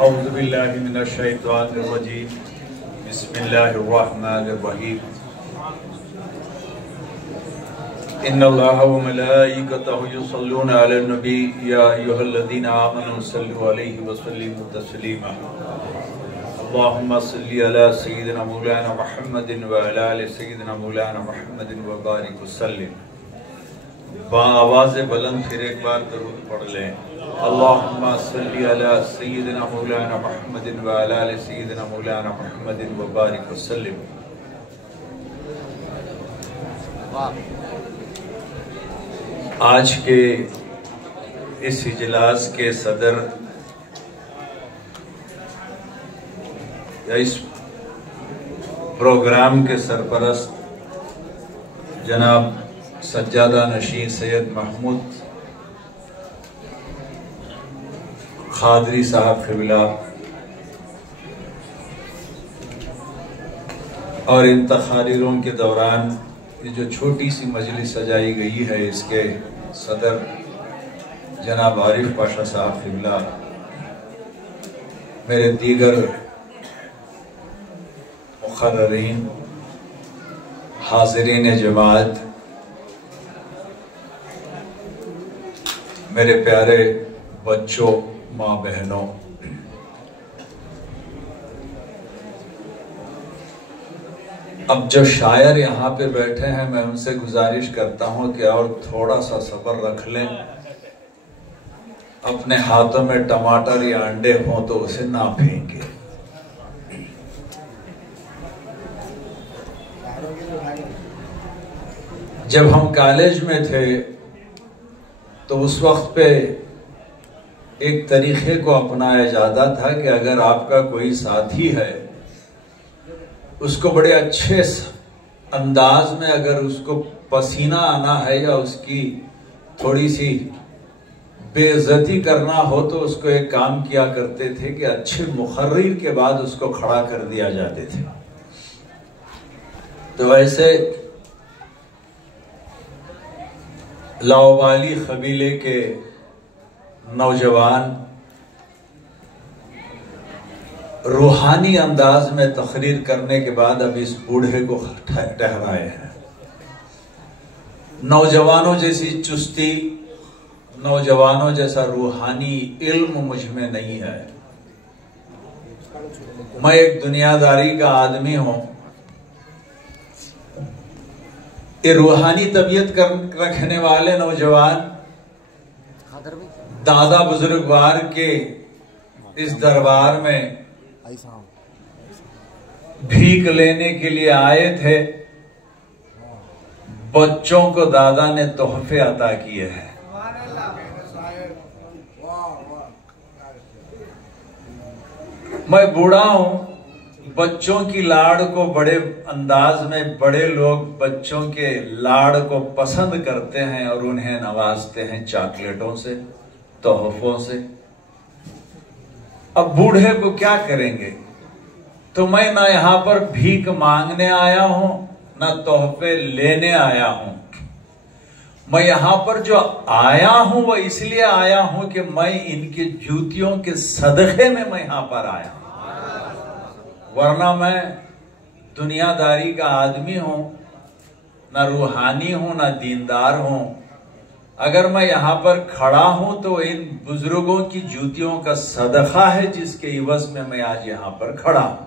औज़ु बिल्लाहि मिनश शैतानिर रजीम। बिस्मिल्लाहिर रहमानिर रहीम। इन्नल्लाहा व मलाइकतहु युसल्लूना अलन नबी या अय्युहल्लज़ीना आमनू सल्लु अलैहि व सल्लिमू तस्लीमा। अल्लाहुम्मा सल्लि अला सय्यिदिना मौलाना मुहम्मदिन व अला आलि सय्यिदिना मौलाना मुहम्मदिन व बारिक वसल्लिम। आवाज़ बुलंद फिर एक बार दरूद पढ़ लें। अल्लाहुम्मा सल्लि अला सय्यिदिना मौलाना मुहम्मदिन व अला आलि सय्यिदिना मौलाना मुहम्मदिन व बारिक वसल्लिम। आज के इस इजलास के सदर या इस प्रोग्राम के सरपरस्त जनाब सज्जादा नशीं सैयद महमूद खादरी साहब क़िबला और इन तक़रीरों के दौरान ये जो छोटी सी मजलिस सजाई गई है, इसके सदर जनाब आरिफ पाशा साहब क़िबला, मेरे दीगर मुक़र्ररीन, हाज़रीन जमात, मेरे प्यारे बच्चों, माँ बहनों, अब जो शायर यहाँ पे बैठे हैं, मैं उनसे गुजारिश करता हूँ कि और थोड़ा सा सब्र रख लें। अपने हाथों में टमाटर या अंडे हों तो उसे ना फेंके। जब हम कॉलेज में थे तो उस वक्त पे एक तरीके को अपनाया जाता था कि अगर आपका कोई साथी है, उसको बड़े अच्छे अंदाज में अगर उसको पसीना आना है या उसकी थोड़ी सी बेइज्जती करना हो तो उसको एक काम किया करते थे कि अच्छे मुखर्रिर के बाद उसको खड़ा कर दिया जाते थे। तो वैसे लाओबाली कबीले के नौजवान रूहानी अंदाज में तकरीर करने के बाद अब इस बूढ़े को ठहराए हैं। नौजवानों जैसी चुस्ती, नौजवानों जैसा रूहानी इल्म मुझ में नहीं है। मैं एक दुनियादारी का आदमी हूं। ये रूहानी तबीयत रखने वाले नौजवान दादा बुजुर्गवार के इस दरबार में भीख लेने के लिए आए थे। बच्चों को दादा ने तोहफे अता किए हैं। मैं बूढ़ा हूं, बच्चों की लाड़ को बड़े अंदाज में बड़े लोग बच्चों के लाड़ को पसंद करते हैं और उन्हें नवाजते हैं चॉकलेटों से, तोहफों से। अब बूढ़े को क्या करेंगे? तो मैं ना यहां पर भीख मांगने आया हूं, ना तोहफे लेने आया हूं। मैं यहां पर जो आया हूं वो इसलिए आया हूं कि मैं इनके जूतियों के सदक़े में मैं यहां पर आया हूं। वरना मैं दुनियादारी का आदमी हूं, ना रूहानी हूं, ना दीनदार हूं। अगर मैं यहां पर खड़ा हूं तो इन बुजुर्गों की जूतियों का सदका है, जिसके इवज में मैं आज यहां पर खड़ा हूं।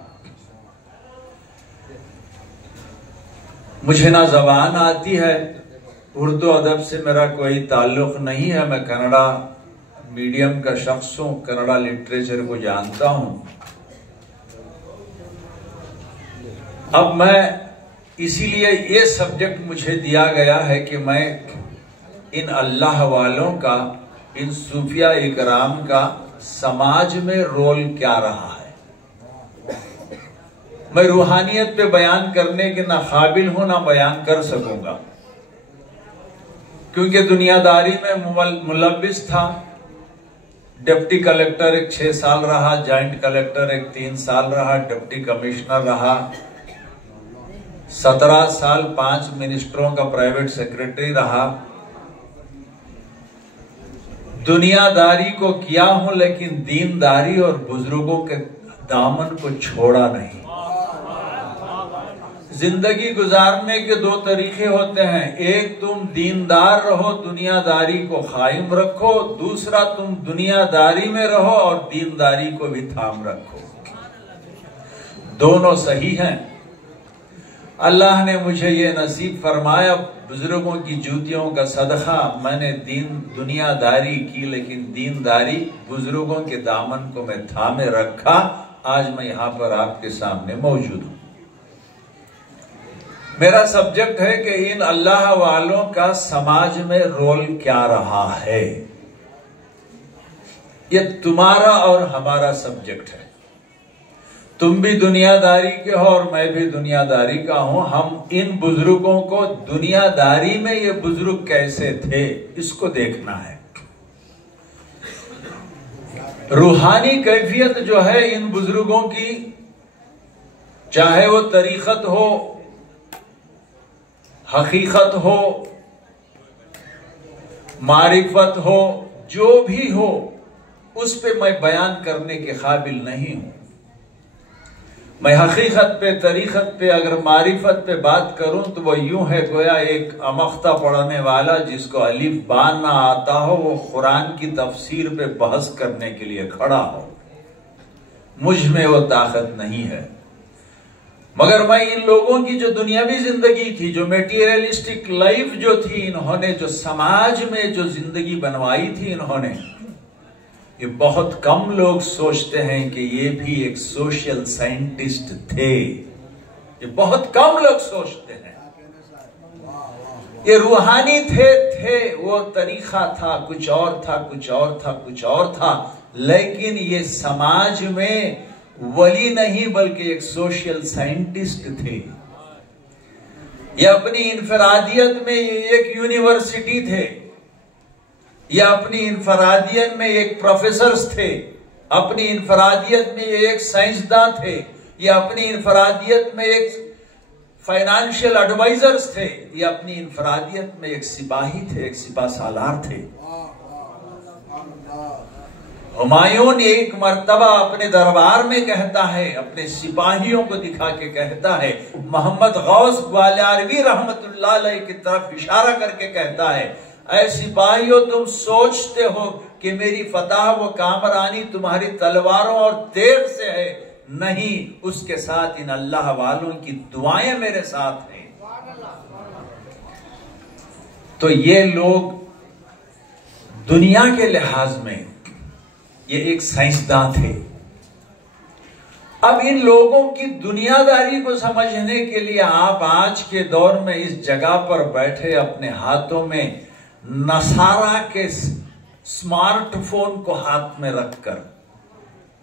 मुझे ना जबान आती है, उर्दू अदब से मेरा कोई ताल्लुक नहीं है। मैं कन्नड़ा मीडियम का शख्स हूं, कन्नड़ा लिटरेचर को जानता हूं। अब मैं इसीलिए ये सब्जेक्ट मुझे दिया गया है कि मैं इन अल्लाह वालों का, इन सूफिया इकराम का समाज में रोल क्या रहा है। मैं रूहानियत पे बयान करने के ना काबिल हूं, ना बयान कर सकूंगा, क्योंकि दुनियादारी में मुलव्विस था। डिप्टी कलेक्टर एक 6 साल रहा, जॉइंट कलेक्टर एक 3 साल रहा, डिप्टी कमिश्नर रहा, 17 साल 5 मिनिस्टरों का प्राइवेट सेक्रेटरी रहा, दुनियादारी को किया हूं, लेकिन दीनदारी और बुजुर्गों के दामन को छोड़ा नहीं। जिंदगी गुजारने के दो तरीके होते हैं, एक तुम दीनदार रहो, दुनियादारी को कायम रखो, दूसरा तुम दुनियादारी में रहो और दीनदारी को भी थाम रखो। दोनों सही हैं। अल्लाह ने मुझे ये नसीब फरमाया, बुजुर्गों की जूतियों का सदका मैंने दुनियादारी की, लेकिन दीनदारी बुजुर्गों के दामन को मैं थामे रखा। आज मैं यहां पर आपके सामने मौजूद हूं। मेरा सब्जेक्ट है कि इन अल्लाह वालों का समाज में रोल क्या रहा है। ये तुम्हारा और हमारा सब्जेक्ट है। तुम भी दुनियादारी के हो और मैं भी दुनियादारी का हूं। हम इन बुजुर्गों को दुनियादारी में ये बुजुर्ग कैसे थे इसको देखना है। रूहानी कैफियत जो है इन बुजुर्गों की, चाहे वो तरीकत हो, हकीकत हो, मारिफत हो, जो भी हो, उस पे मैं बयान करने के काबिल नहीं हूं। मैं हकीकत पे, तरीकत पे, अगर मारिफत पे बात करूं तो वो यूं है गोया एक अमख्ता पढ़ने वाला जिसको अलिफ बा ना आता हो, वो कुरान की तफसीर पे बहस करने के लिए खड़ा हो। मुझ में वो ताकत नहीं है। मगर मैं इन लोगों की जो दुनियावी जिंदगी थी, जो मेटीरियलिस्टिक लाइफ जो थी, इन्होंने जो समाज में जो जिंदगी बनवाई थी इन्होंने, ये बहुत कम लोग सोचते हैं कि ये भी एक सोशल साइंटिस्ट थे। ये बहुत कम लोग सोचते हैं। ये रूहानी थे, वो तरीका था, कुछ और था, कुछ और था, कुछ और था, लेकिन ये समाज में वली नहीं बल्कि एक सोशल साइंटिस्ट थे। ये अपनी इनफरादियत में एक यूनिवर्सिटी थे, या अपनी इनफरादियत में एक प्रोफेसर्स थे, अपनी इनफरादियत में एक साइंसदान थे, या अपनी इनफरादियत में एक फाइनेंशियल एडवाइजर्स थे, या अपनी इनफरादियत में एक सिपाही थे, एक सिपा सालार थे। हुमायूं एक मर्तबा अपने दरबार में कहता है, अपने सिपाहियों को दिखा के कहता है, मोहम्मद गौस ग्वालियरवी रहमतुल्लाह अलैह की तरफ इशारा करके कहता है, ऐ सिपाहियों, तुम सोचते हो कि मेरी फतह वो कामरानी तुम्हारी तलवारों और तेग से है? नहीं, उसके साथ इन अल्लाह वालों की दुआएं मेरे साथ हैं। तो ये लोग दुनिया के लिहाज में ये एक साइंसदान थे। अब इन लोगों की दुनियादारी को समझने के लिए आप आज के दौर में इस जगह पर बैठे अपने हाथों में नसारा के स्मार्टफोन को हाथ में रखकर,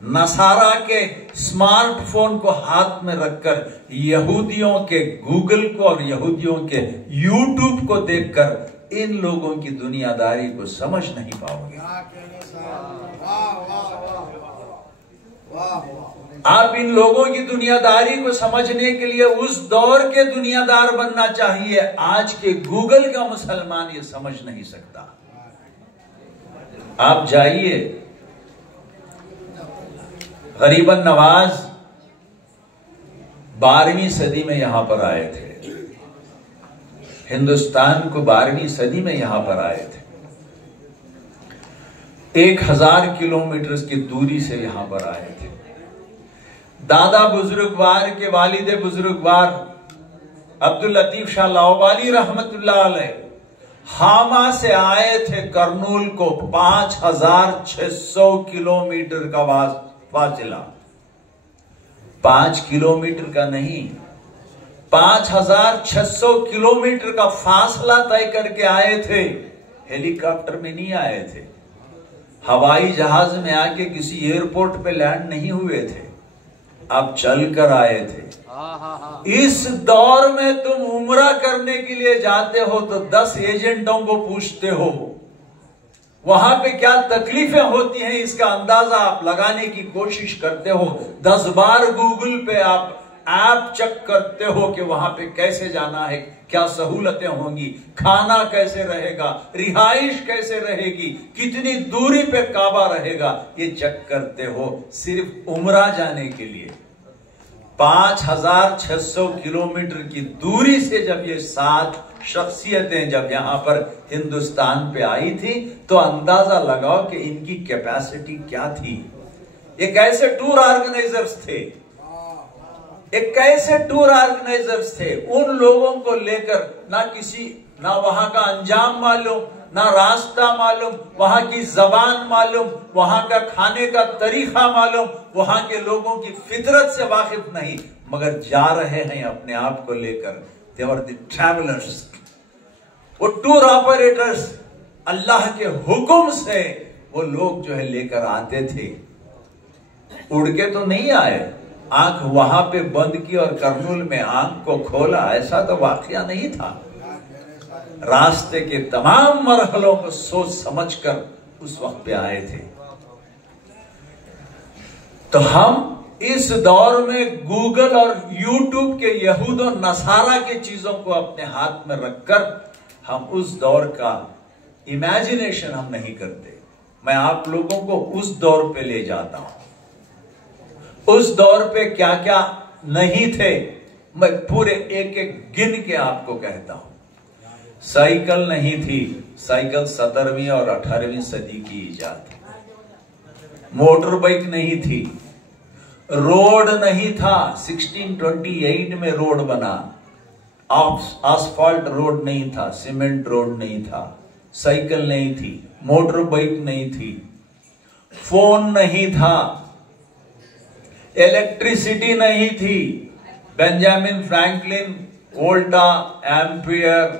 नसारा के स्मार्टफोन को हाथ में रखकर यहूदियों के गूगल को और यहूदियों के यूट्यूब को देखकर इन लोगों की दुनियादारी को समझ नहीं पाओगे। आप इन लोगों की दुनियादारी को समझने के लिए उस दौर के दुनियादार बनना चाहिए। आज के गूगल का मुसलमान ये समझ नहीं सकता। आप जाइए, गरीबन नवाज 12वीं सदी में यहां पर आए थे, हिंदुस्तान को 12वीं सदी में यहां पर आए थे। 1000 किलोमीटर की दूरी से यहां पर आए थे। दादा बुजुर्गवार के वालिद बुजुर्गवार अब्दुल लतीफ शाह लाहौवाली रहमतुल्लाह अलैह हामा से आए थे करनूल को। 5600 किलोमीटर का फासिला, 5 किलोमीटर का नहीं, 5600 किलोमीटर का फासला तय करके आए थे। हेलीकॉप्टर में नहीं आए थे, हवाई जहाज में आके किसी एयरपोर्ट पे लैंड नहीं हुए थे, आप चल कर आए थे। इस दौर में तुम उम्रा करने के लिए जाते हो तो 10 एजेंटों को पूछते हो, वहां पे क्या तकलीफें होती हैं इसका अंदाजा आप लगाने की कोशिश करते हो। 10 बार गूगल पे आप ऐप चेक करते हो कि वहां पे कैसे जाना है, क्या सहूलतें होंगी, खाना कैसे रहेगा, रिहाइश कैसे रहेगी, कितनी दूरी पे काबा रहेगा, ये चेक करते हो सिर्फ उम्रा जाने के लिए। 5600 किलोमीटर की दूरी से जब ये 7 शख्सियतें जब यहां पर हिंदुस्तान पे आई थी, तो अंदाजा लगाओ कि इनकी कैपेसिटी क्या थी। ये कैसे टूर ऑर्गेनाइजर्स थे, एक कैसे टूर ऑर्गेनाइजर्स थे। उन लोगों को लेकर ना वहां का अंजाम मालूम, ना रास्ता मालूम, वहां की जबान मालूम, वहां का खाने का तरीका मालूम, वहां के लोगों की फितरत से वाकिफ नहीं, मगर जा रहे हैं अपने आप को लेकर। दे वर द ट्रैवलर्स, वो टूर ऑपरेटर्स, अल्लाह के हुक्म से वो लोग जो है लेकर आते थे। उड़ के तो नहीं आए, आंख वहां पे बंद की और कर्नूल में आंख को खोला, ऐसा तो वाकया नहीं था। रास्ते के तमाम मरहलों को सोच समझकर उस वक्त पे आए थे। तो हम इस दौर में गूगल और यूट्यूब के यहूद और नसारा के चीजों को अपने हाथ में रखकर हम उस दौर का इमेजिनेशन हम नहीं करते। मैं आप लोगों को उस दौर पे ले जाता हूं। उस दौर पे क्या क्या नहीं थे, मैं पूरे एक एक गिन के आपको कहता हूं। साइकिल नहीं थी, साइकिल 17वीं और 18वीं सदी की इजाद। मोटर बाइक नहीं थी, रोड नहीं था, 1628 में रोड बना। आसफाल्ट रोड नहीं था, सीमेंट रोड नहीं था, साइकिल नहीं थी, मोटर बाइक नहीं थी, फोन नहीं था, इलेक्ट्रिसिटी नहीं थी। Benjamin Franklin, Volta, Ampere,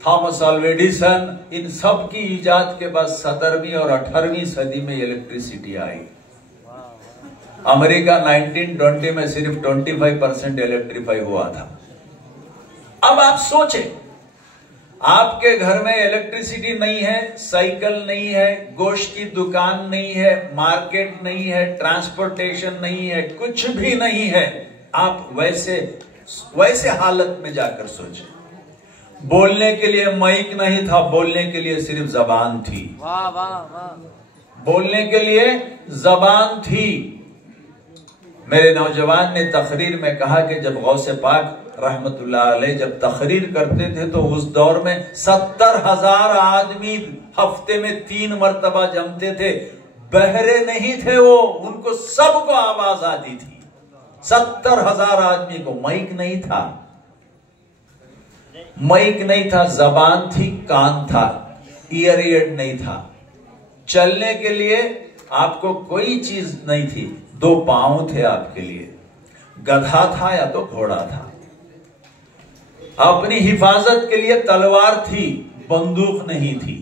Thomas Alva Edison, इन सब की इजाद के बाद 17वीं और 18वीं सदी में इलेक्ट्रिसिटी आई। अमेरिका 1920 में सिर्फ 25% इलेक्ट्रीफाई हुआ था। अब आप सोचें, आपके घर में इलेक्ट्रिसिटी नहीं है, साइकिल नहीं है, गोश्त की दुकान नहीं है, मार्केट नहीं है, ट्रांसपोर्टेशन नहीं है, कुछ भी नहीं है। आप वैसे हालत में जाकर सोचें। बोलने के लिए माइक नहीं था, बोलने के लिए सिर्फ जबान थी। वाह वाह वाह। बोलने के लिए जबान थी। मेरे नौजवान ने तकरीर में कहा कि जब गौसे पाक रहमतुल्लाह अलैह जब तकरीर करते थे तो उस दौर में 70,000 आदमी हफ्ते में 3 मरतबा जमते थे। बहरे नहीं थे वो, उनको सबको आवाज आती थी। 70,000 आदमी को। माइक नहीं था, माइक नहीं था, जबान थी, कान था, ईयर एड नहीं था। चलने के लिए आपको कोई चीज नहीं थी, 2 पांव थे आपके लिए, गधा था या तो घोड़ा था। अपनी हिफाजत के लिए तलवार थी, बंदूक नहीं थी।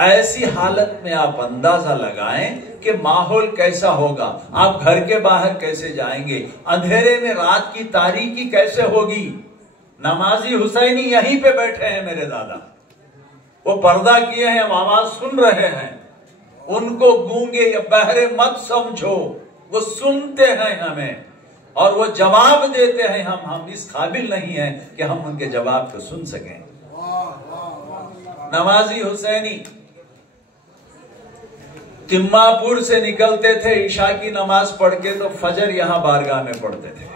ऐसी हालत में आप अंदाजा लगाएं कि माहौल कैसा होगा। आप घर के बाहर कैसे जाएंगे, अंधेरे में रात की तारीकी कैसे होगी। नमाजी हुसैनी यहीं पे बैठे हैं मेरे दादा, वो पर्दा किए हैं, आवाज सुन रहे हैं। उनको गूंगे या बहरे मत समझो, वो सुनते हैं हमें और वो जवाब देते हैं। हम इस काबिल नहीं हैं कि हम उनके जवाब को सुन सकें। नमाजी हुसैनी तिम्मापुर से निकलते थे ईशा की नमाज पढ़ के, तो फजर यहां बारगाह में पढ़ते थे।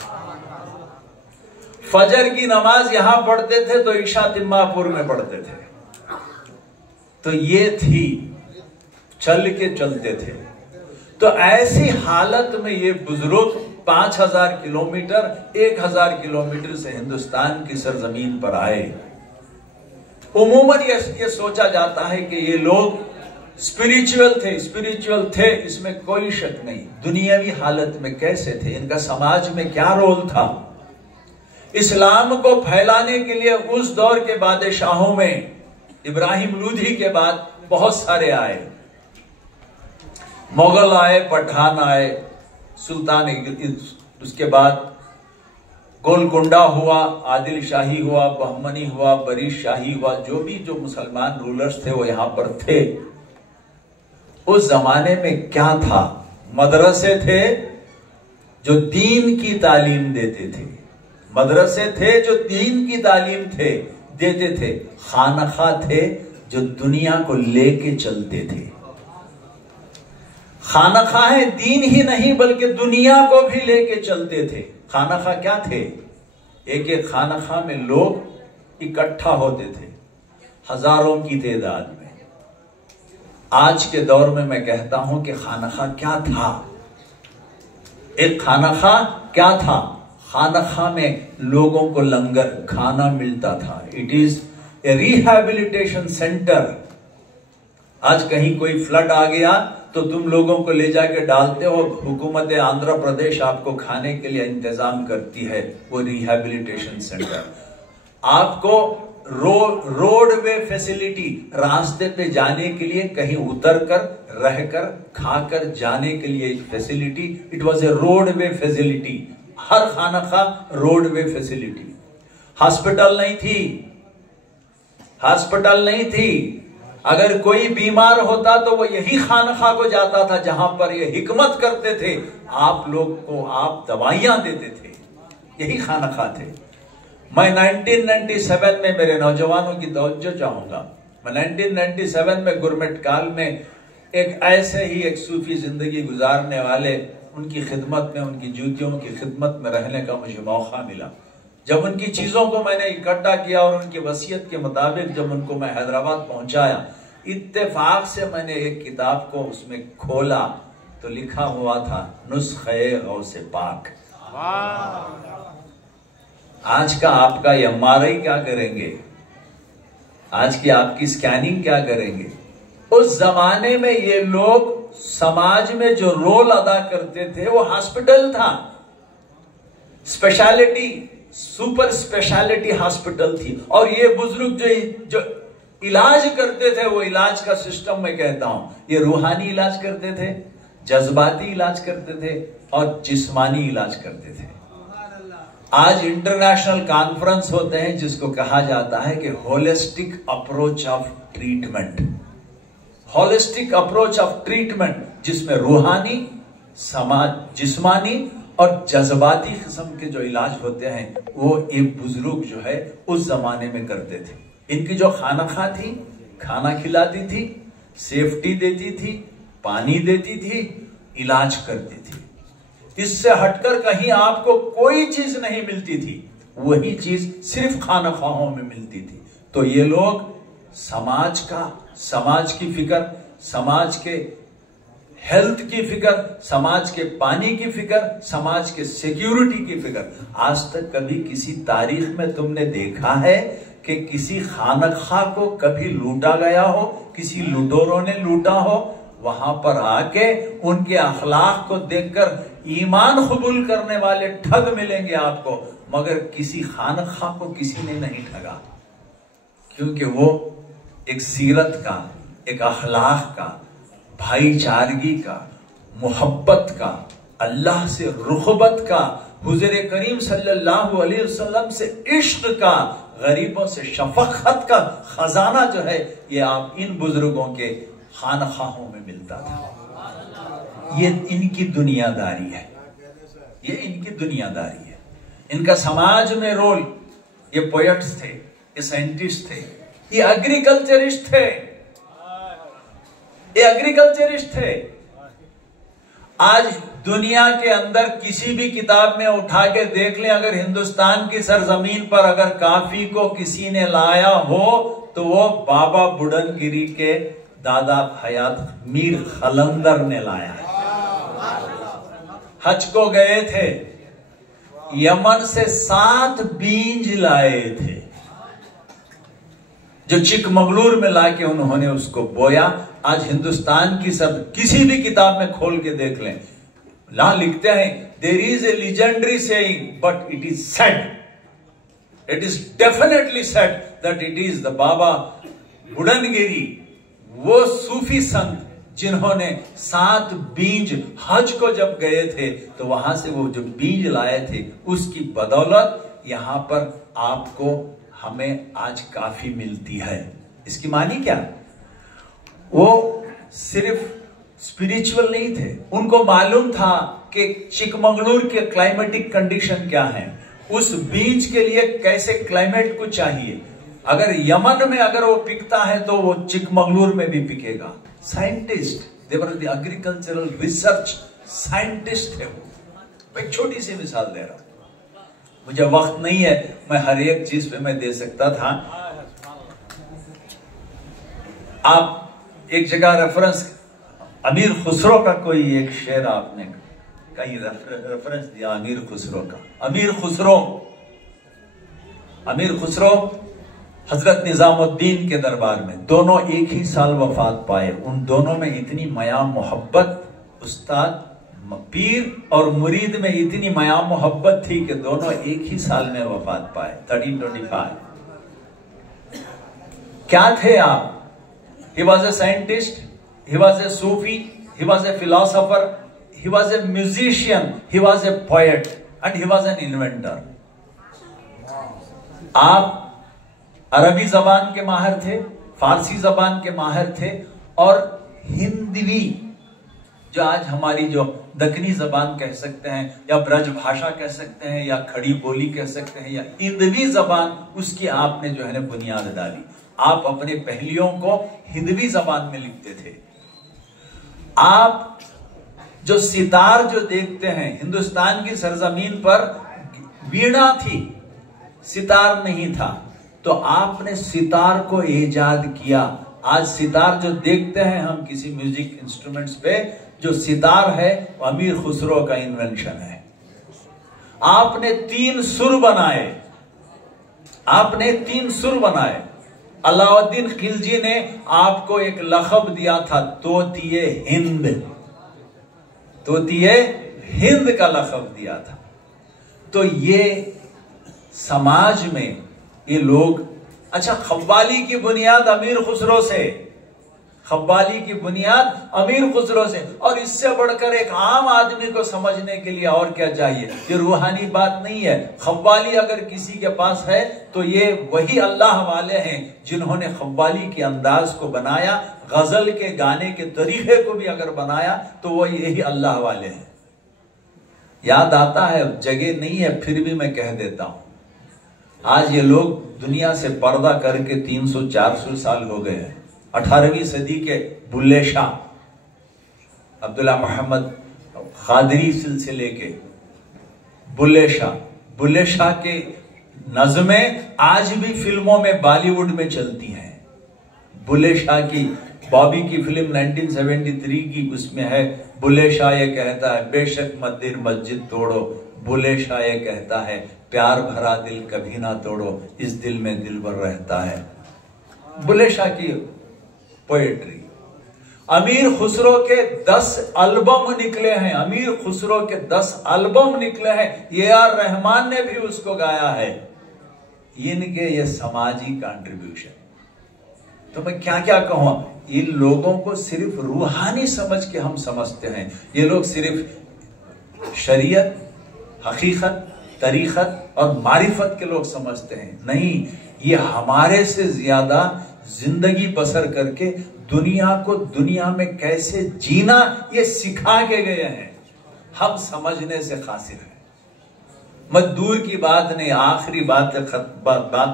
फजर की नमाज यहां पढ़ते थे तो ईशा तिम्मापुर में पढ़ते थे। तो ये थी, चल के चलते थे। तो ऐसी हालत में ये बुजुर्ग 5000 किलोमीटर 1000 किलोमीटर से हिंदुस्तान की सरजमीन पर आए। उमूमन ये सोचा जाता है कि ये लोग स्पिरिचुअल थे, इसमें कोई शक नहीं। दुनियावी हालत में कैसे थे, इनका समाज में क्या रोल था। इस्लाम को फैलाने के लिए उस दौर के बादशाहों में इब्राहिम लोधी के बाद बहुत सारे आए। मुगल आए, पठान आए, सुल्तान, उसके बाद गोलकुंडा हुआ, आदिल शाही हुआ, बहमनी हुआ, बरीश शाही हुआ। जो मुसलमान रूलर्स थे वो यहां पर थे। उस जमाने में क्या था, मदरसे थे, जो दीन की तालीम देते थे, मदरसे थे जो दीन की तालीम देते थे, खानखा थे जो दुनिया को लेके चलते थे। खानखा है दीन ही नहीं बल्कि दुनिया को भी लेके चलते थे। खानखा क्या थे? एक एक खानखा में लोग इकट्ठा होते थे हजारों की तादाद में। आज के दौर में मैं कहता हूं कि खानखा क्या था? एक खानखा क्या था? खानखा में लोगों को लंगर खाना मिलता था। It is a rehabilitation centre. आज कहीं कोई फ्लड आ गया तो तुम लोगों को ले जाके डालते हो, हुकूमत आंध्र प्रदेश आपको खाने के लिए इंतजाम करती है, वो रिहैबिलिटेशन सेंटर। आपको रोडवे फैसिलिटी, रास्ते पे जाने के लिए कहीं उतर कर रहकर खाकर जाने के लिए एक facility, it was a roadway facility. हर खानखा रोडवे फैसिलिटी। हॉस्पिटल नहीं थी, हॉस्पिटल नहीं थी। अगर कोई बीमार होता तो वो यही खानखा को जाता था जहां पर ये हिकमत करते थे, आप लोग को आप दवाइयां देते थे। यही खानखा थे। मैं 1997 में, मेरे नौजवानों की तवज्जो चाहूंगा, मैं 1997 में गुरमेट काल में एक ऐसे ही एक सूफी जिंदगी गुजारने वाले, उनकी खिदमत में, उनकी जूतियों की खिदमत में रहने का मुझे मौका मिला। जब उनकी चीजों को मैंने इकट्ठा किया और उनकी वसीयत के मुताबिक जब उनको मैं हैदराबाद पहुंचाया, इत्तेफाक से मैंने एक किताब को उसमें खोला तो लिखा हुआ था नुस्खे गौसे पाक। आज का आपका MRI क्या करेंगे? आज की आपकी स्कैनिंग क्या करेंगे? उस जमाने में ये लोग समाज में जो रोल अदा करते थे वो हॉस्पिटल था। स्पेशलिटी, सुपर स्पेशलिटी हॉस्पिटल थी। और ये बुजुर्ग जो इलाज करते थे, वो इलाज का सिस्टम मैं कहता हूं, ये रूहानी इलाज करते थे, जज्बाती इलाज करते थे और जिस्मानी इलाज करते थे। आज इंटरनेशनल कॉन्फ्रेंस होते हैं जिसको कहा जाता है कि holistic approach of treatment. Holistic approach of treatment, जिसमें रूहानी, समाज, जिस्मानी और जज्बाती किस्म के जो इलाज होते हैं वो एक बुजुर्ग जो है उस जमाने में करते थे। इनकी जो खानखा थी, खाना खिलाती थी, सेफ्टी देती थी, पानी देती थी, इलाज करती थी। इससे हटकर कहीं आपको कोई चीज नहीं मिलती थी। वही चीज सिर्फ खानखाहों में मिलती थी। तो ये लोग समाज का, समाज की फिक्र, समाज के हेल्थ की फिक्र, समाज के पानी की फिक्र, समाज के सिक्योरिटी की फिक्र। आज तक कभी किसी तारीख में तुमने देखा है कि किसी खानखा को कभी लूटा गया हो, किसी लुटेरों ने लूटा हो? वहां पर आके उनके अखलाक को देखकर ईमान कबूल करने वाले ठग मिलेंगे आपको, मगर किसी खानखा को किसी ने नहीं ठगा, क्योंकि वो एक सीरत का, एक अखलाक का, भाईचारगी का, मोहब्बत का, अल्लाह से रुखबत का, हुजूर करीम सल्लल्लाहु अलैहि वसल्लम से इश्क का, गरीबों से शफकत का खजाना जो है ये आप इन बुजुर्गों के खानखाहों में मिलता था। ये इनकी दुनियादारी है, ये इनकी दुनियादारी है। इनका समाज में रोल, ये पोएट्स थे, ये साइंटिस्ट थे, ये एग्रीकल्चरिस्ट थे, ये एग्रीकल्चरिस्ट थे। आज दुनिया के अंदर किसी भी किताब में उठा के देख लें, अगर हिंदुस्तान की सरजमीन पर अगर काफी को किसी ने लाया हो तो वो बाबा बुडनगिरी के दादा हयात मीर खलंदर ने लाया है। हज को गए थे, यमन से 7 बीज लाए थे, जो चिकमगलूर में लाके उन्होंने उसको बोया। आज हिंदुस्तान की सब किसी भी किताब में खोल के देख लें, ला लिखते हैं there is a legendary saying but it is said, it is definitely said that it is the Baba Budangiri, वो सूफी संत जिन्होंने 7 बीज, हज को जब गए थे तो वहां से वो जो बीज लाए थे उसकी बदौलत यहां पर आपको, हमें आज काफी मिलती है। इसकी मानी क्या? वो सिर्फ स्पिरिचुअल नहीं थे। उनको मालूम था कि चिकमंगलुर के क्लाइमेटिक कंडीशन क्या है, उस बीज के लिए कैसे क्लाइमेट को चाहिए। अगर यमन में अगर वो पिकता है तो वो चिकमंगलुर में भी पिकेगा। Scientist, they're the agricultural research scientist है वो। एक छोटी सी मिसाल दे रहा हूं, मुझे वक्त नहीं है, मैं हर एक चीज पे मैं दे सकता था। आप एक जगह रेफरेंस, अमीर खुसरो का कोई एक शेर आपने कहीं रेफरेंस दिया अमीर खुसरो का। अमीर खुसरो हजरत निजामुद्दीन के दरबार में, दोनों एक ही साल वफात पाए। उन दोनों में इतनी माया मोहब्बत, उस्ताद पीर और मुरीद में इतनी माया मोहब्बत थी कि दोनों एक ही साल में वफात पाए, 1325। क्या थे आप? He was a scientist, he was a Sufi, he was a philosopher, he was a musician, he was a poet and he was an inventor. आप अरबी जबान के माहिर थे, फारसी जबान के माहिर थे और हिंदवी, जो आज हमारी जो दक्कनी जबान कह सकते हैं या ब्रज भाषा कह सकते हैं या खड़ी बोली कह सकते हैं या हिंदवी जबान, उसकी आपने जो है ना बुनियाद डाली। आप अपने पहलियों को हिंदवी जबान में लिखते थे। आप जो सितार जो देखते हैं, हिंदुस्तान की सरजमीन पर वीणा थी, सितार नहीं था, तो आपने सितार को ईजाद किया। आज सितार जो देखते हैं हम किसी म्यूजिक इंस्ट्रूमेंट्स पे, जो सितार है वो अमीर खुसरो का इन्वेंशन है। आपने 3 सुर बनाए। अलाउद्दीन खिलजी ने आपको एक लक़ब दिया था, तोतिए हिंद का लक़ब दिया था। तो ये समाज में ये लोग, अच्छा खव्वाली की बुनियाद अमीर खुसरो से, और इससे बढ़कर एक आम आदमी को समझने के लिए और क्या चाहिए? ये रूहानी बात नहीं है। खव्वाली अगर किसी के पास है तो ये वही अल्लाह वाले हैं जिन्होंने खव्वाली के अंदाज को बनाया, गजल के गाने के तरीके को भी अगर बनाया तो वो यही अल्लाह वाले हैं। याद आता है, जगह नहीं है फिर भी मैं कह देता हूं, आज ये लोग दुनिया से पर्दा करके 300-400 साल हो गए हैं। 18वीं सदी के बुल्ले शाह, अब्दुल्ला मोहम्मद खादरी सिलसिले के बुल्ले शाह के नज़में आज भी फिल्मों में, बॉलीवुड में चलती हैं। बुल्ले शाह की बॉबी की फिल्म 1973 की, उसमें है बुल्ले शाह ये कहता है, बेशक मंदिर मस्जिद तोड़ो, बुल्ले शाह ये कहता है, प्यार भरा दिल कभी ना तोड़ो, इस दिल में दिलबर रहता है। बुल्ले शाह की पोएट्री। अमीर खुसरो के 10 एल्बम निकले हैं, A.R. रहमान ने भी उसको गाया है। इनके ये समाजी कंट्रीब्यूशन, तो मैं क्या क्या कहूं, इन लोगों को सिर्फ रूहानी समझ के हम समझते हैं। ये लोग सिर्फ शरीयत, हकीकत, तरीकत और मारिफत के लोग समझते हैं। नहीं, ये हमारे से ज्यादा जिंदगी बसर करके दुनिया को दुनिया में कैसे जीना ये सिखा के गए हैं। हम समझने से कासिर हैं। मैं दूर की बात नहीं, आखिरी बात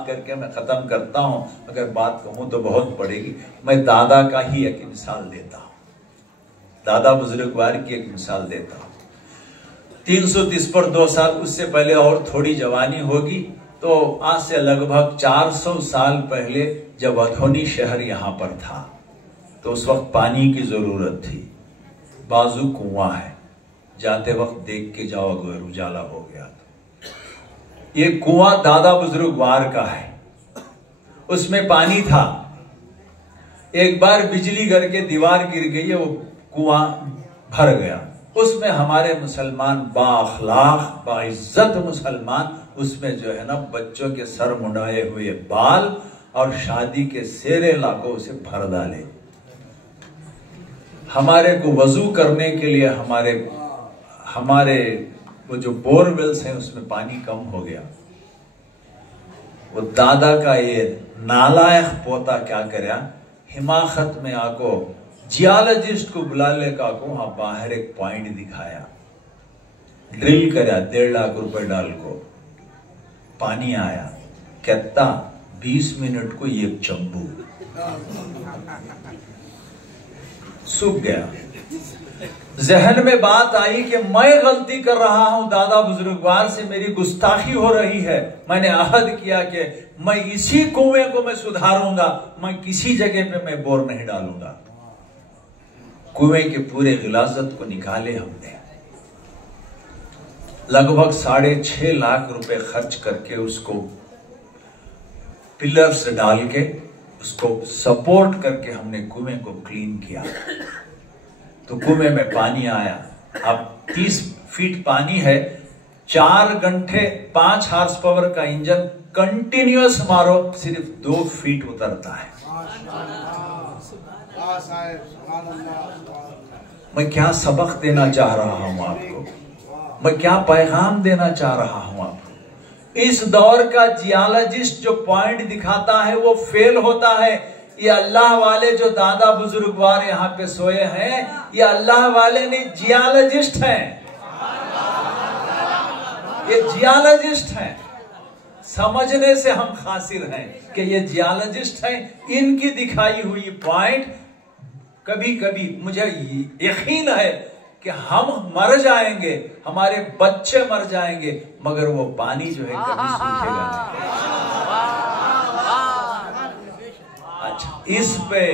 करके मैं खत्म करता हूं। अगर बात कहूं तो बहुत पड़ेगी। मैं दादा का ही एक मिसाल देता हूं, दादा बुजुर्गवार की एक मिसाल देता हूं। 330 पर 2 साल, उससे पहले और थोड़ी जवानी होगी, तो आज से लगभग 400 साल पहले जब अधोनी शहर यहां पर था, तो उस वक्त पानी की जरूरत थी। बाजू कुआं है, जाते वक्त देख के जाओ अगर उजाला हो गया तो। ये कुआं दादा बुजुर्गवार का है, उसमें पानी था। एक बार बिजली गिर के दीवार गिर गई है, वो कुआं भर गया। उसमें हमारे मुसलमान बाअखलाक बाइज्जत मुसलमान, उसमें जो है ना बच्चों के सर मुंडाए हुए बाल और शादी के सेरे लाखों उसे भर डाले। हमारे को वजू करने के लिए हमारे वो जो बोरवेल्स हैं उसमें पानी कम हो गया। वो दादा का ये नालायक पोता क्या करया, हिमाकत में आको जियोलॉजिस्ट को बुला ले का को वहां बाहर एक पॉइंट दिखाया, ड्रिल करा 1.5 लाख रुपए डाल को, पानी आया कितना 20 मिनट को एक चंबू सूख गया। जहन में बात आई कि मैं गलती कर रहा हूं, दादा बुजुर्गवार से मेरी गुस्ताखी हो रही है। मैंने अहद किया कि मैं इसी कुएं को मैं सुधारूंगा, मैं किसी जगह पे मैं बोर नहीं डालूंगा। कुएं के पूरे गिलाजत को निकाले हमने, लगभग 6.5 लाख रुपए खर्च करके उसको पिलर्स डाल के उसको सपोर्ट करके हमने कुएं को क्लीन किया। तो कुएं में पानी आया। अब 30 फीट पानी है, 4 घंटे 5 हार्स पावर का इंजन कंटिन्यूअस मारो, सिर्फ 2 फीट उतरता है। मैं क्या सबक देना चाह रहा हूं आपको, मैं क्या पैगाम देना चाह रहा हूं आपको। इस दौर का जियोलॉजिस्ट जो पॉइंट दिखाता है वो फेल होता है। ये अल्लाह वाले जो दादा बुजुर्गवार यहाँ पे सोए हैं, ये अल्लाह वाले नहीं, जियोलॉजिस्ट हैं। ये जियोलॉजिस्ट हैं। समझने से हम खासिर हैं कि ये जियोलॉजिस्ट हैं। इनकी दिखाई हुई पॉइंट कभी कभी मुझे यकीन है कि हम मर जाएंगे, हमारे बच्चे मर जाएंगे, मगर वो पानी जो है कभी सूखेगा नहीं। अच्छा, इस पे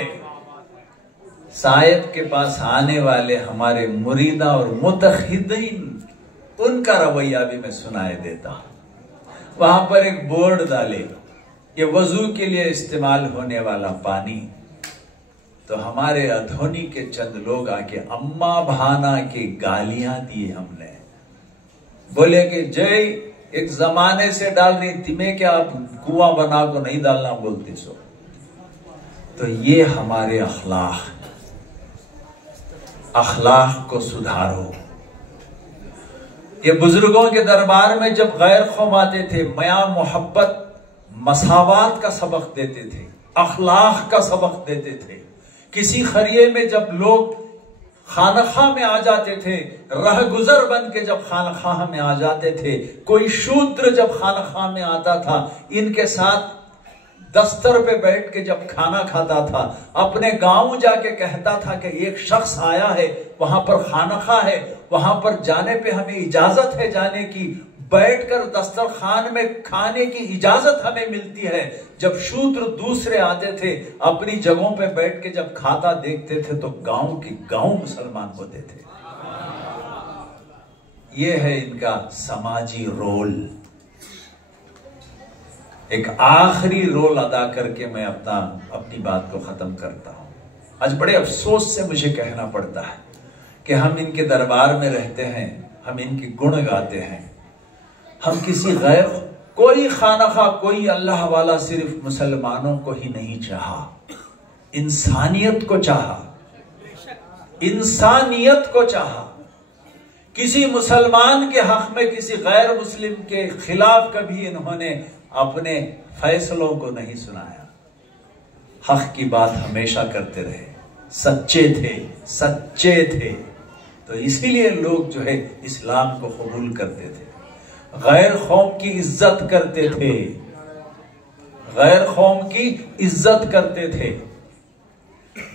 साहिब के पास आने वाले हमारे मुरीदा और मुतखिदीन, उनका रवैया भी मैं सुनाए देता हूं। वहां पर एक बोर्ड डाले, ये वजू के लिए इस्तेमाल होने वाला पानी। तो हमारे अधोनी के चंद लोग आके अम्मा भाना की गालियां दी हमने, बोले कि जय एक जमाने से डाल रही तिमे क्या आप कुआं बना को नहीं डालना बोलते सो। तो ये हमारे अखलाक को सुधारो। ये बुजुर्गों के दरबार में जब गैर कौम आते थे, मया मोहब्बत मसावात का सबक देते थे, अखलाक का सबक देते थे। किसी खरिये में जब लोग खानखाह में आ जाते थे, रह गुजर बन के जब खानखाह में आ जाते थे, कोई शूद्र जब खानखाह में आता था, इनके साथ दस्तर पे बैठ के जब खाना खाता था, अपने गांव जाके कहता था कि एक शख्स आया है, वहां पर खानखाह है, वहां पर जाने पे हमें इजाजत है जाने की, बैठकर दस्तरखान में खाने की इजाजत हमें मिलती है। जब शूद्र दूसरे आते थे, अपनी जगहों पे बैठ के जब खाता देखते थे तो गांव के गांव मुसलमान होते थे। ये है इनका समाजी रोल। एक आखिरी रोल अदा करके मैं अपनी बात को खत्म करता हूं। आज बड़े अफसोस से मुझे कहना पड़ता है कि हम इनके दरबार में रहते हैं, हम इनके गुण गाते हैं, हम किसी गैर, कोई खानखा, कोई अल्लाह वाला सिर्फ मुसलमानों को ही नहीं चाहा, इंसानियत को चाहा, इंसानियत को चाहा। किसी मुसलमान के हक में किसी गैर मुस्लिम के खिलाफ कभी इन्होंने अपने फैसलों को नहीं सुनाया। हक की बात हमेशा करते रहे, सच्चे थे। तो इसीलिए लोग जो है इस्लाम को कबूल करते थे, गैर कौम की इज्जत करते थे, गैर कौम की इज्जत करते थे।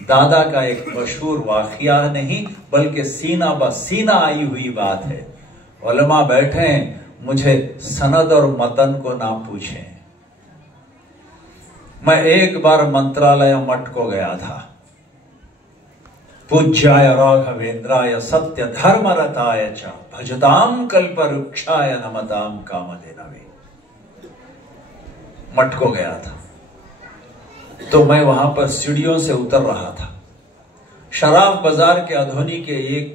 दादा का एक मशहूर वाकया नहीं बल्कि सीना ब सीना आई हुई बात है। उलमा बैठे हैं, मुझे सनद और मतन को ना पूछें। मैं एक बार मंत्रालय मठ को गया था। पूज्याय राघवेंद्राय सत्य धर्म रताय च भजताम कल्पवृक्षाय नमताम कामधेनवे। मठ को गया था तो मैं वहां पर सीढ़ियों से उतर रहा था। शराफ बाजार के अधोनी के एक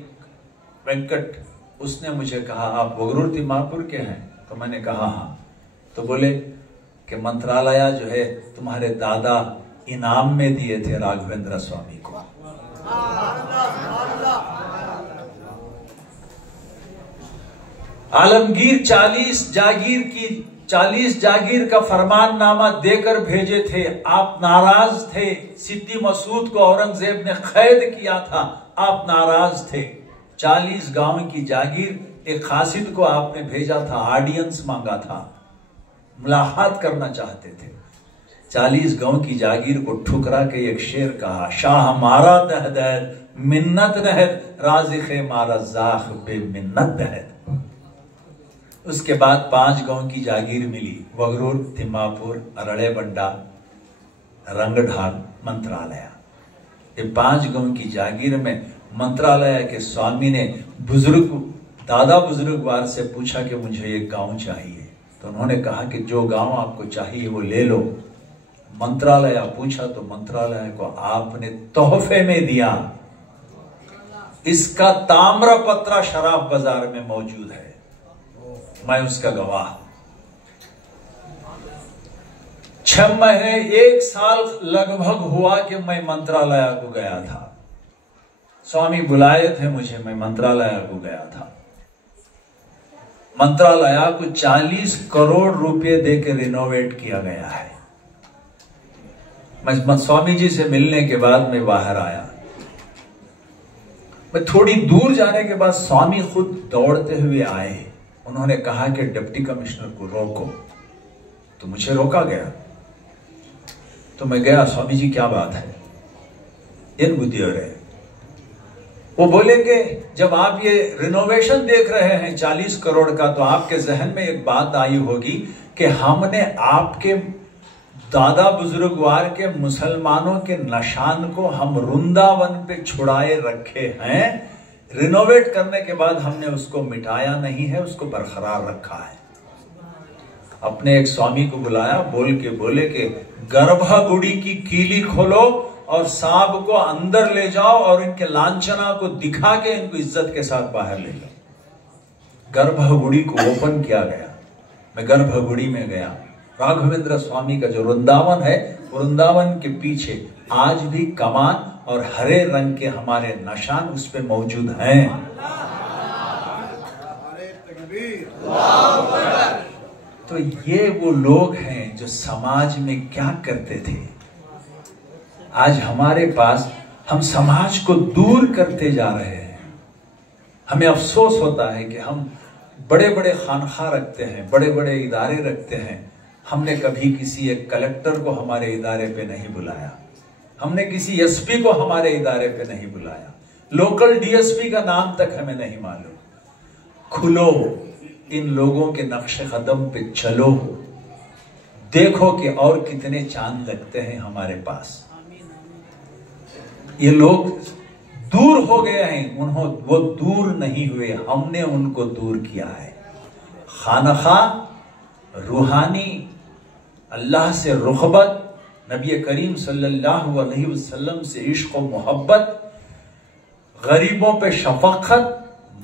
वेंकट, उसने मुझे कहा आप वगरूर तिमापुर के हैं? तो मैंने कहा हाँ। तो बोले कि मंत्रालय जो है तुम्हारे दादा इनाम में दिए थे राघवेंद्र स्वामी को। आलमगीर 40 जागीर की 40 जागीर का फरमाननामा देकर भेजे थे, आप नाराज थे। सिद्दी मसूद को औरंगजेब ने कैद किया था, आप नाराज थे। 40 गांव की जागीर एक खासिद को आपने भेजा था, ऑडियंस मांगा था, मुलाकात करना चाहते थे। 40 गांव की जागीर को ठुकरा के एक शेर कहा, शाह मारा दहदहद मिन्नत रहद, राज़िक़े मारा ज़ाख बे मिन्नत दहद। उसके बाद 5 गांव की जागीर मिली, वगरूर, तिम्मापुर, अरड़े बंडा, रंगढाल, मंत्रालय। ये 5 गांव की जागीर में मंत्रालय के स्वामी ने दादा बुजुर्गवार से पूछा कि मुझे ये गांव चाहिए। तो उन्होंने कहा कि जो गांव आपको चाहिए वो ले लो। मंत्रालय पूछा तो मंत्रालय को आपने तोहफे में दिया। इसका ताम्रपत्र शराब बाजार में मौजूद है, मैं उसका गवाह। 6 महीने 1 साल लगभग हुआ कि मैं मंत्रालय को गया था। स्वामी बुलाए थे मुझे, मैं मंत्रालय को गया था। मंत्रालय को 40 करोड़ रुपए देकर रिनोवेट किया गया है। मैं स्वामी जी से मिलने के बाद मैं बाहर आया। मैं थोड़ी दूर जाने के बाद स्वामी खुद दौड़ते हुए आए। उन्होंने कहा कि डिप्टी कमिश्नर को रोको। तो मुझे रोका गया। तो मैं गया, स्वामी जी क्या बात है? इन बुद्धियों रे। वो बोलेंगे जब आप ये रिनोवेशन देख रहे हैं 40 करोड़ का, तो आपके जहन में एक बात आई होगी कि हमने आपके दादा बुजुर्गवार के मुसलमानों के निशान को हम वृंदावन पे छुड़ाए रखे हैं। रिनोवेट करने के बाद हमने उसको मिटाया नहीं है, उसको बरकरार रखा है। अपने एक स्वामी को बुलाया, बोले कि गर्भगुड़ी की कीली खोलो और सांप को अंदर ले जाओ और इनके लांछना को दिखा के इनको इज्जत के साथ बाहर ले लो। गर्भगुड़ी को ओपन किया गया। मैं गर्भगुड़ी में गया। राघवेंद्र स्वामी का जो वृंदावन है, वृंदावन के पीछे आज भी कमान और हरे रंग के हमारे निशान उस पे मौजूद हैं। तो ये वो लोग हैं जो समाज में क्या करते थे। आज हमारे पास हम समाज को दूर करते जा रहे हैं। हमें अफसोस होता है कि हम बड़े बड़े खानखा रखते हैं, बड़े बड़े इदारे रखते हैं। हमने कभी किसी एक कलेक्टर को हमारे इदारे पे नहीं बुलाया, हमने किसी एसपी को हमारे इदारे पे नहीं बुलाया, लोकल डीएसपी का नाम तक हमें नहीं मालूम। खुलो, इन लोगों के नक्शे कदम पे चलो, देखो कि और कितने चांद लगते हैं हमारे पास। ये लोग दूर हो गए हैं, वो दूर नहीं हुए, हमने उनको दूर किया है। खानखा, रूहानी, अल्लाह से रुग़बत, नबी करीम सल्लल्लाहु अलैहि वसल्लम से इश्क और मोहब्बत, गरीबों पे शफक़त,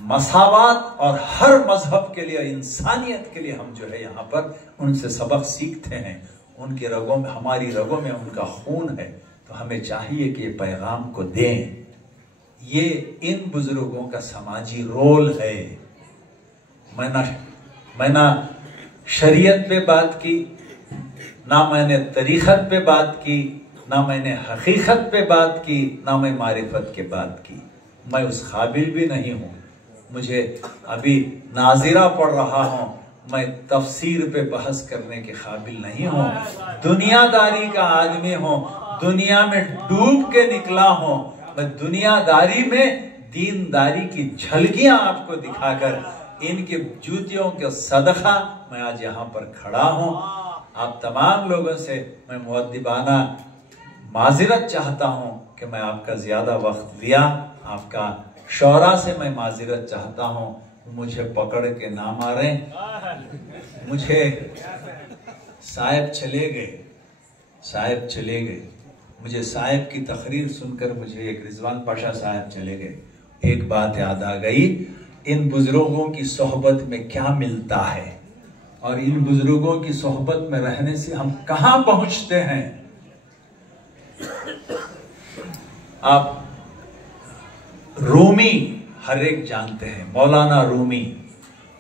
मसावात और हर मजहब के लिए, इंसानियत के लिए हम जो है यहाँ पर उनसे सबक सीखते हैं। उनके रगों में, हमारी रगों में उनका खून है, तो हमें चाहिए कि ये पैगाम को दें। ये इन बुजुर्गों का समाजी रोल है। मैं ना शरीयत पे बात की, ना मैंने तरीक़त पे बात की, ना मैंने हकीकत पे बात की, ना मैं मारिफत के बात की। मैं उस काबिल भी नहीं हूँ। मुझे अभी नाज़िरा पढ़ रहा हूँ, मैं तफसीर पे बहस करने के काबिल नहीं हूँ। दुनियादारी का आदमी हूँ, दुनिया में डूब के निकला हूँ। मैं दुनियादारी में दीनदारी की झलकियां आपको दिखाकर इनके जूतियों के सदका मैं आज यहाँ पर खड़ा हूँ। आप तमाम लोगों से मैं मुअद्दिबाना माज़िरत चाहता हूँ कि मैं आपका ज़्यादा वक्त लिया। आपका शौरा से मैं माज़िरत चाहता हूँ, मुझे पकड़ के ना मारें। मुझे साहिब चले गए, मुझे साहिब की तकरीर सुनकर मुझे एक रिजवान पाशा साहब चले गए। एक बात याद आ गई, इन बुजुर्गों की सोहबत में क्या मिलता है और इन बुजुर्गों की सोहबत में रहने से हम कहां पहुंचते हैं। आप रूमी हर एक जानते हैं, मौलाना रूमी।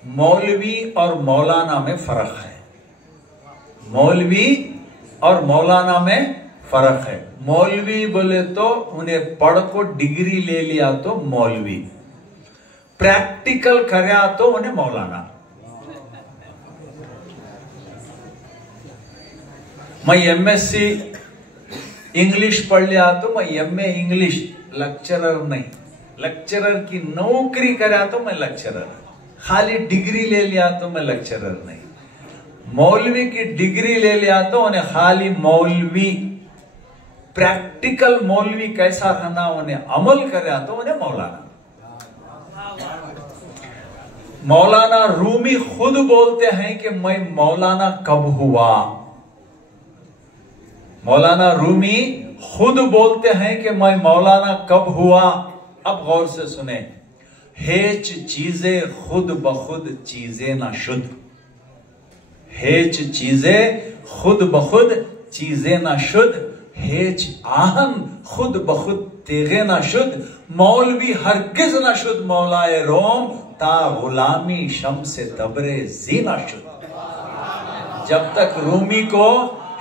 मौलवी और मौलाना में फर्क है। मौलवी और मौलाना में फर्क है। मौलवी बोले तो उन्हें पढ़ को डिग्री ले लिया तो मौलवी, प्रैक्टिकल करया तो उन्हें मौलाना। मैं एमएससी इंग्लिश पढ़ लिया तो मैं एमए इंग्लिश, लेक्चरर नहीं। लेक्चरर की नौकरी करा तो मैं लेक्चरर, खाली डिग्री ले लिया तो मैं लेक्चरर नहीं। मौलवी की डिग्री ले लिया तो उन्हें खाली मौलवी, प्रैक्टिकल मौलवी कैसा रहना उन्हें अमल करा तो उन्हें मौलाना। मौलाना रूमी खुद बोलते हैं कि मैं मौलाना कब हुआ। मौलाना रूमी खुद बोलते हैं कि मैं मौलाना कब हुआ। अब गौर से सुने, हेच चीजें खुद बखुद चीजें ना शुद्ध, हेच चीजें खुद बखुद चीजें ना शुद्ध, हेच आहन खुद बखुद तेगे ना शुद्ध, मौलवी हरगिज ना शुद्ध मौलाए रोम, ता गुलामी शम्स तबरेज़ी ना शुद्ध। जब तक रूमी को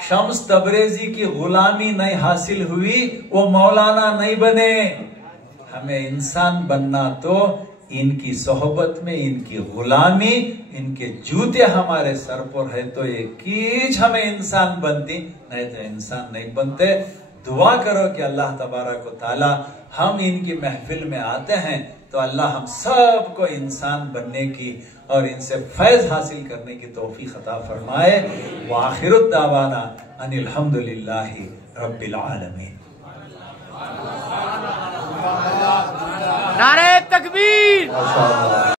शम्स तबरेज़ी की गुलामी नहीं हासिल हुई वो मौलाना नहीं बने। हमें इंसान बनना तो इनकी सोहबत में, इनकी गुलामी, इनके जूते हमारे सर पर है तो ये कीच हमें इंसान बनती, नहीं तो इंसान नहीं बनते। दुआ करो कि अल्लाह तबारक व तआला हम इनकी महफिल में आते हैं तो अल्लाह हम सबको इंसान बनने की और इनसे फैज हासिल करने की तौफीक अता फरमाए। व आखिरुद दावाना अनिल हम्दुलिल्लाहि रब्बिल आलमीन। नारे तकबीर।